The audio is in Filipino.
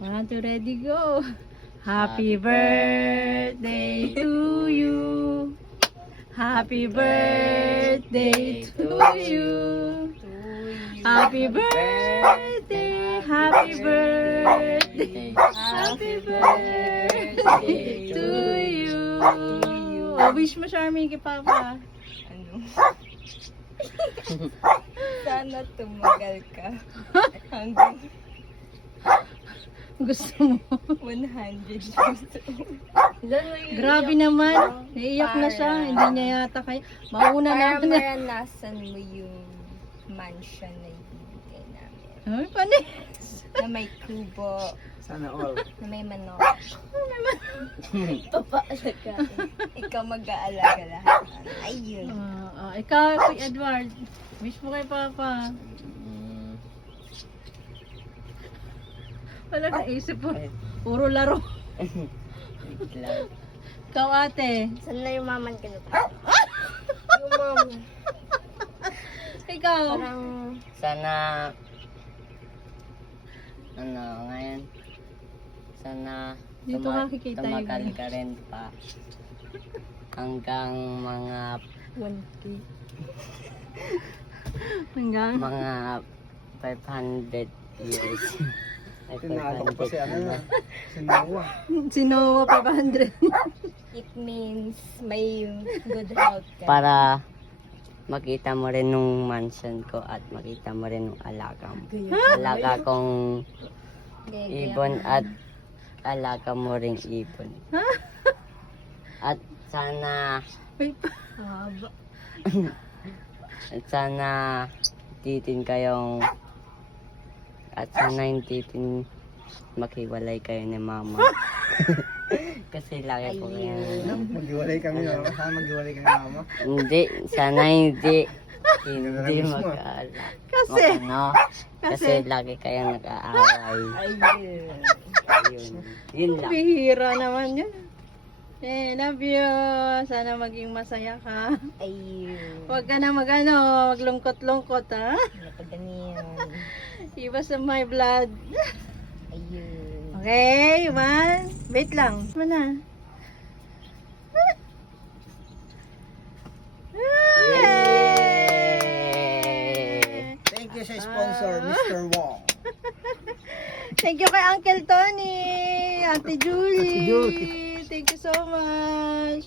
1, 2, ready, go. Happy birthday to you. Happy birthday to you. Happy birthday, happy birthday, happy birthday to you. Oh, wish mo, Charmy, kay Papa. Ano? Sana tumagal ka. Hanggang Gusto mo? 100 years old. Grabe naman. Naiyak na siya. Hindi niya yata kaya. Mauna na Para ako na. maranasan mo yung mansion na ibigay namin. Ay, panis. Na may kubo, Sana all. na may manok. Papaalaga. Ikaw mag-aalaga lahat. Ayun. Ikaw, Kuya Edward. Wish mo kay Papa. Wala naisip po. Puro laro. Ikaw, ate. Saan na yung maman ka na pa? Yung mama. Ikaw. Parang Sana, ano, ngayon, sana Dito makikita yung tumagal ka rin pa hanggang mga 1K. Hanggang. mga 500 years. Ay, Tinalo ko pa si 500 ano na. na. Si Noah. Si Noah 500. It means may good health ka. Para makita mo rin nung mansion ko at makita mo rin nung alaga mo. Alaga kong ibon at alaga mo ring ibon. At sana Wait. Haba. at sana titin kayong at sana hindi titin makiwalay kayo ni mama. Kasi lagi po kayo. Maghiwalay kami mama. Sana maghiwalay kami mama. Hindi, sana hindi Ganda na mo. mag-aalala. Kasi. Kasi lagi kayong nag-aaway. Ayun. Ayun. Yun lang. Bihira naman yun. Love you. Sana maging masaya ka. Ayun. Huwag ka na maglungkot-lungkot, ha? Napaganiyan. Iwas sa my blood. Ayun. Okay, man. Wait lang. Mana? Yay! Thank you sa sponsor, Mr. Wong. Thank you kay Uncle Tony, Ate Julie. Ate Julie. Thank you so much.